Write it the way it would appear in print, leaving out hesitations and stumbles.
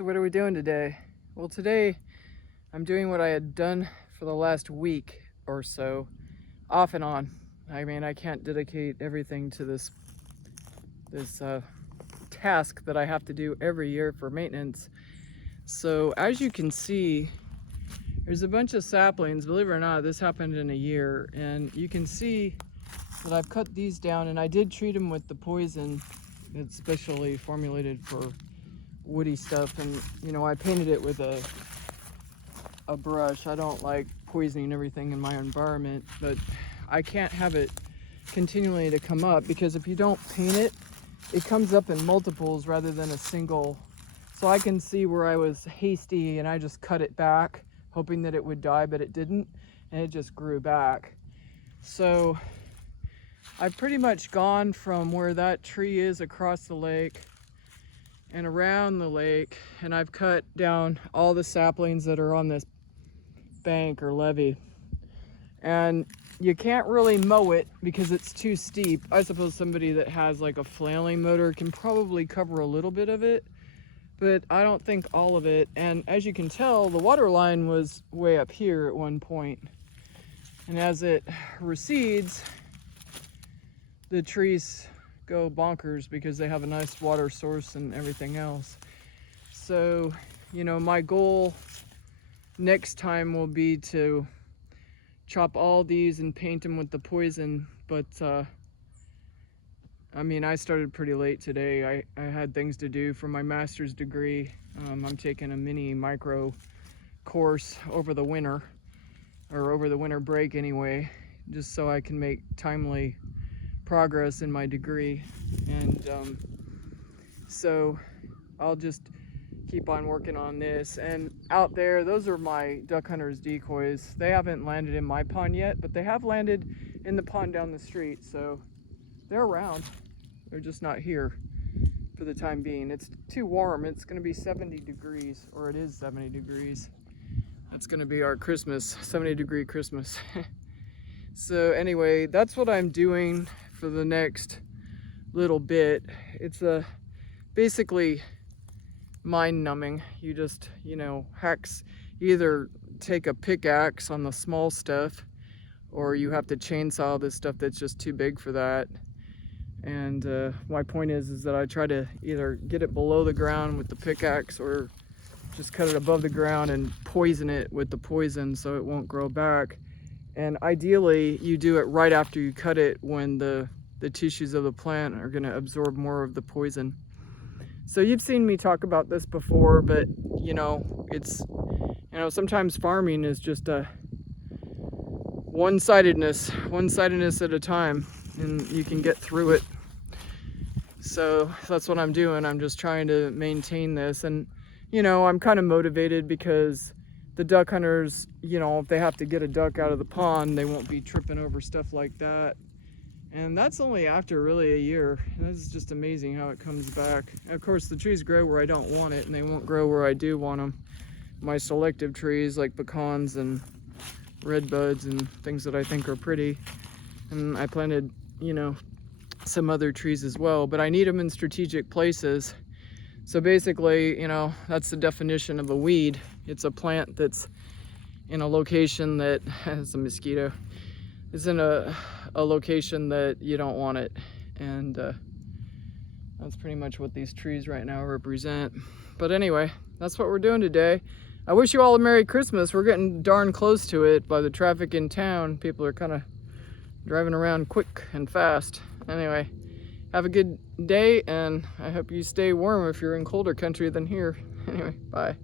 So what are we doing today? Well, today I'm doing what I had done for the last week or so, off and on. I mean, I can't dedicate everything to this task that I have to do every year for maintenance. So as you can see, there's a bunch of saplings. Believe it or not, this happened in a year, and you can see that I've cut these down, and I did treat them with the poison that's specially formulated for woody stuff. And you know, I painted it with a brush. I don't like poisoning everything in my environment, but I can't have it continually to come up, because if you don't paint it, it comes up in multiples rather than a single. So I can see where I was hasty and I just cut it back hoping that it would die, but it didn't, and it just grew back. So I've pretty much gone from where that tree is across the lake and around the lake, and I've cut down all the saplings that are on this bank or levee. And you can't really mow it because it's too steep. I suppose somebody that has like a flailing motor can probably cover a little bit of it, but I don't think all of it. And as you can tell, the water line was way up here at one point. And as it recedes, the trees go bonkers because they have a nice water source and everything else. So, you know, my goal next time will be to chop all these and paint them with the poison. But I mean, I started pretty late today. I had things to do for my master's degree. I'm taking a mini micro course over the winter, or over the winter break anyway, just so I can make timely progress in my degree. And so I'll just keep on working on this. And out there, those are my duck hunters decoys. They haven't landed in my pond yet, but they have landed in the pond down the street, so they're around. They're just not here for the time being. It's too warm. It's going to be 70 degrees, or it is 70 degrees. That's going to be our Christmas, 70-degree Christmas. So anyway, that's what I'm doing for the next little bit. It's basically mind numbing. You just, you know, you either take a pickaxe on the small stuff, or you have to chainsaw this stuff that's just too big for that. And my point is that I try to either get it below the ground with the pickaxe, or just cut it above the ground and poison it with the poison so it won't grow back. And ideally you do it right after you cut it, when the tissues of the plant are going to absorb more of the poison. So you've seen me talk about this before, but you know, it's, you know, sometimes farming is just a one-sidedness at a time, and you can get through it. So that's what I'm doing. I'm just trying to maintain this. And you know, I'm kind of motivated because the duck hunters, you know, if they have to get a duck out of the pond, they won't be tripping over stuff like that. And that's only after really a year. That's just amazing how it comes back. And of course, the trees grow where I don't want it, and they won't grow where I do want them. My selective trees like pecans and redbuds and things that I think are pretty. And I planted, you know, some other trees as well, but I need them in strategic places. So basically, you know, that's the definition of a weed. It's a plant that's in a location that has a mosquito. It's in a location that you don't want it. And that's pretty much what these trees right now represent. But anyway, that's what we're doing today. I wish you all a Merry Christmas. We're getting darn close to it by the traffic in town. People are kind of driving around quick and fast. Anyway, have a good day, and I hope you stay warm if you're in colder country than here. Anyway, bye.